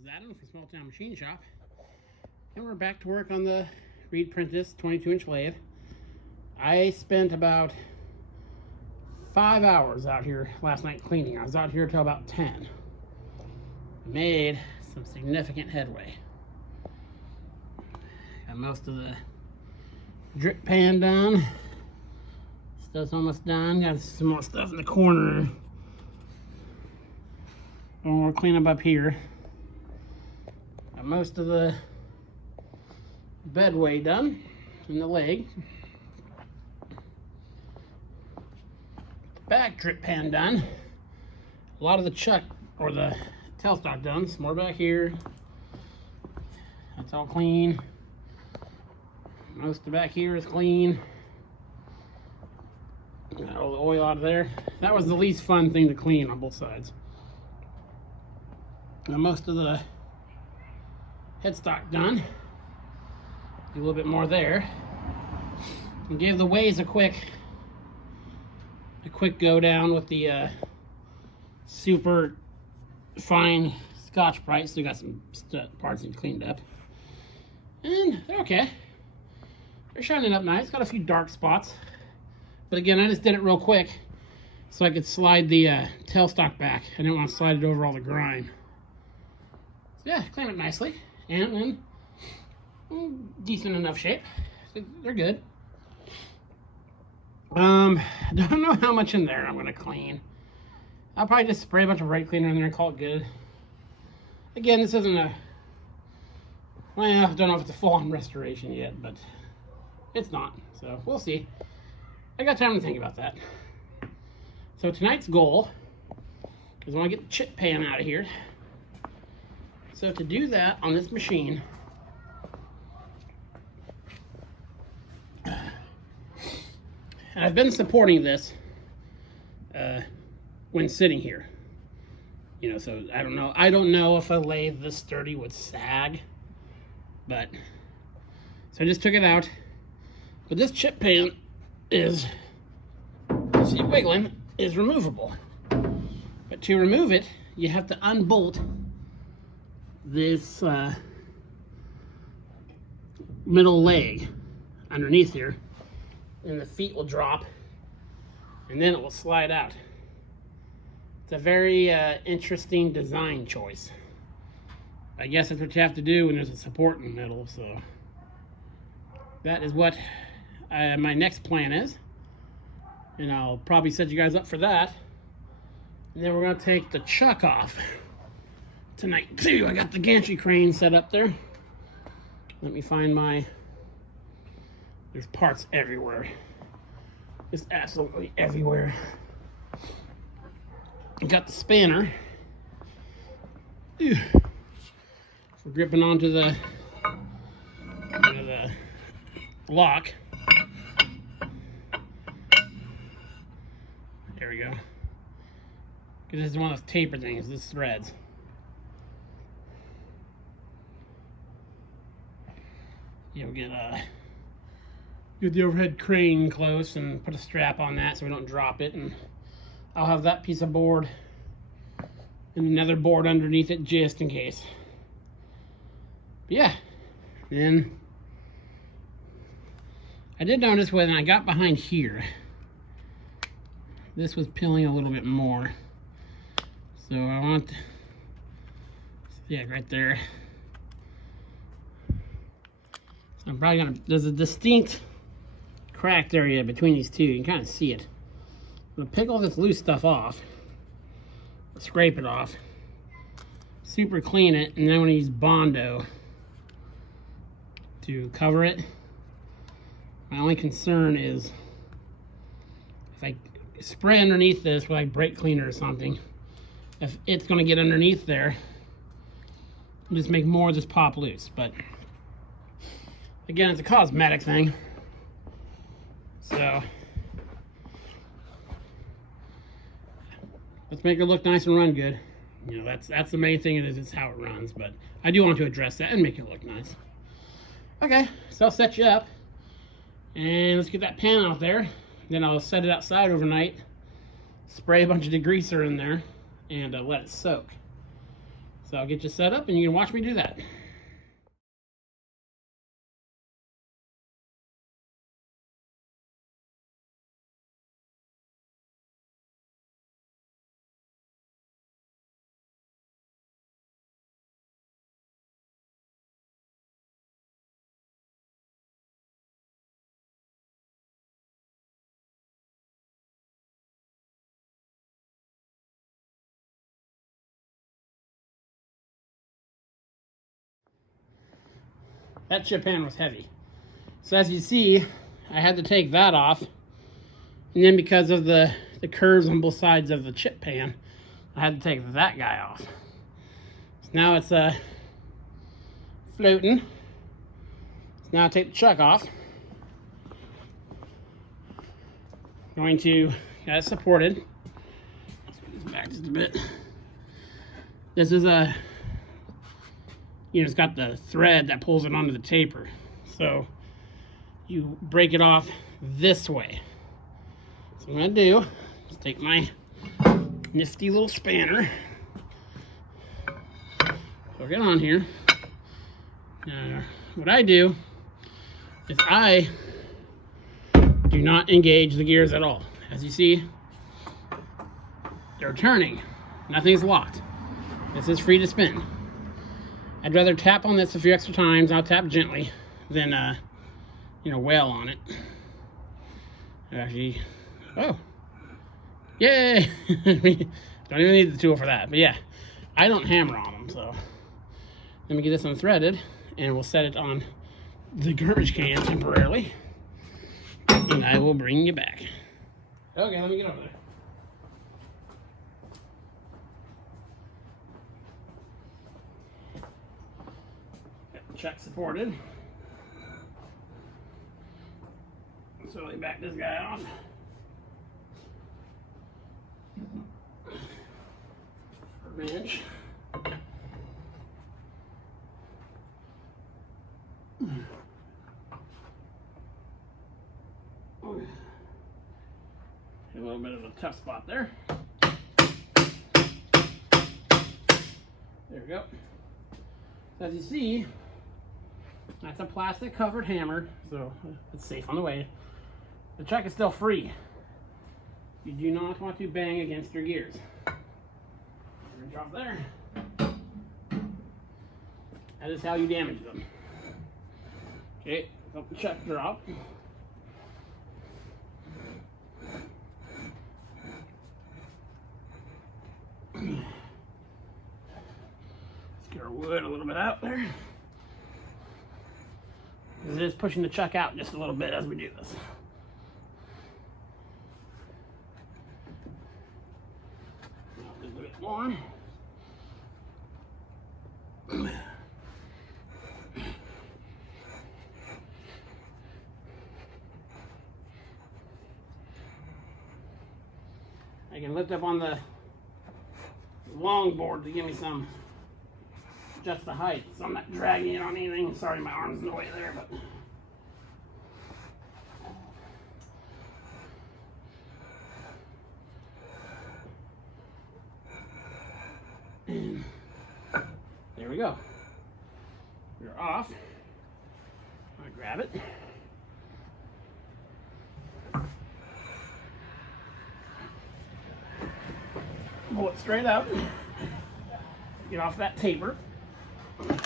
is Adam from Small Town Machine Shop, and we're back to work on the reed-prentice 22-inch lathe. I spent about 5 hours out here last night cleaning. I was out here till about 10. Made some significant headway. Got most of the drip pan done. Stuff's almost done. Got some more stuff in the corner. One more cleanup up here. Got most of the bedway done in the leg. Back drip pan done. A lot of the chuck or the tailstock done. Some more back here. That's all clean. Most of back here is clean. Got all the oil out of there. That was the least fun thing to clean on both sides. Now most of the headstock done. Do a little bit more there. And gave the ways a quick go down with the super fine Scotch-Brite. Still got some parts that cleaned up. And they're okay. They're shining up nice. Got a few dark spots. But again, I just did it real quick so I could slide the tailstock back. I didn't want to slide it over all the grime. So yeah, clean it nicely. And in decent enough shape. So they're good. I don't know how much in there I'm going to clean. I'll probably just spray a bunch of brake cleaner in there and call it good. Again, this isn't a... Well, I don't know if it's a full-on restoration yet, but it's not. So we'll see. I got time to think about that. So tonight's goal is I want to get the chip pan out of here. So to do that on this machine, and I've been supporting this when sitting here. You know, so I don't know if a lathe this sturdy would sag, but so I just took it out. But this chip pan is, you see wiggling, is removable. But to remove it, you have to unbolt this middle leg underneath here, and the feet will drop, and then it will slide out. It's a very interesting design choice. I guess that's what you have to do when there's a support in the middle, so that is what my next plan is, and I'll probably set you guys up for that. And then we're going to take the chuck off tonight too. I got the gantry crane set up there. Let me find my... There's parts everywhere. Just absolutely everywhere. Got the spanner for gripping onto the lock. There we go. This is one of those taper things. This threads. You'll get the overhead crane close and put a strap on that so we don't drop it, and I'll have that piece of board and another board underneath it just in case. But yeah, then I did notice when I got behind here, this was peeling a little bit more. So I want, yeah, right there. So I'm probably gonna, there's a distinct cracked area between these two. You can kind of see it. I'm gonna pick all this loose stuff off, scrape it off, super clean it, and then I'm gonna use Bondo to cover it. My only concern is if I spray underneath this with like brake cleaner or something, if it's gonna get underneath there, just make more of this pop loose. But again, it's a cosmetic thing. So let's make it look nice and run good. You know, that's the main thing, is how it runs. But I do want to address that and make it look nice. Okay, so I'll set you up, and let's get that pan out there. Then I'll set it outside overnight, spray a bunch of degreaser in there, and let it soak. So I'll get you set up and you can watch me do that. That chip pan was heavy. So as you see, I had to take that off. And then because of the curves on both sides of the chip pan, I had to take that guy off. So now it's floating. So now I take the chuck off. Going to get it supported. Let's put this back just a bit. This is it's got the thread that pulls it onto the taper. So you break it off this way. So what I'm gonna do is take my nifty little spanner, hook it on here. Now, what I do is I do not engage the gears at all. As you see, they're turning. Nothing's locked. This is free to spin. I'd rather tap on this a few extra times. I'll tap gently than, wail on it. Actually, oh, yay! Don't even need the tool for that. But yeah, I don't hammer on them. So let me get this unthreaded, and we'll set it on the garbage can temporarily, and I will bring you back. Okay, let me get over there. Chuck supported. So let me back this guy off. For a bench. A little bit of a tough spot there. There we go. As you see, that's a plastic covered hammer, so it's safe on the way. The chuck is still free. You do not want to bang against your gears. Drop there. That is how you damage them. Okay, let the chuck drop. Let's get our wood a little bit out there. It is pushing the chuck out just a little bit as we do this. Just a bit more. I can lift up on the long board to give me some, just the height, so I'm not dragging it on anything. Sorry, my arm's in the way there, but and there we go. We're off. I'm gonna grab it. Pull it straight out. Get off that taper. There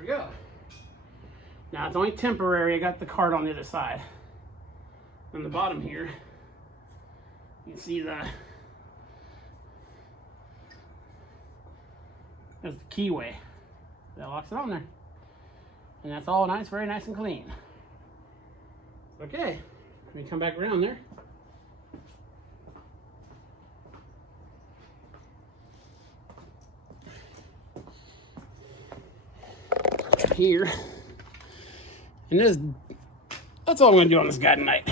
we go. Now it's only temporary. I got the card on the other side. On the bottom here, you can see there's the keyway that locks it on there. And that's all nice, very nice and clean. Okay, let me come back around there. Here. And that's all I'm gonna do on this guy tonight.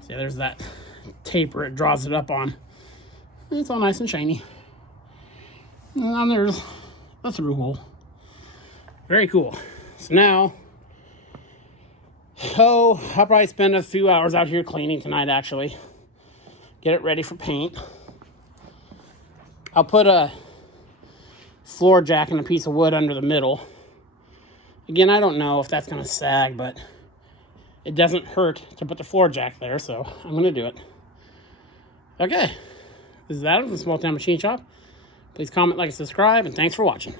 See, there's that taper it draws it up on. And it's all nice and shiny. And then there's That's real cool. Very cool. So now, I'll probably spend a few hours out here cleaning tonight, actually. Get it ready for paint. I'll put a floor jack and a piece of wood under the middle. Again, I don't know if that's going to sag, but it doesn't hurt to put the floor jack there, so I'm going to do it. Okay, this is Adam from Small Town Machine Shop. Please comment, like, and subscribe, and thanks for watching.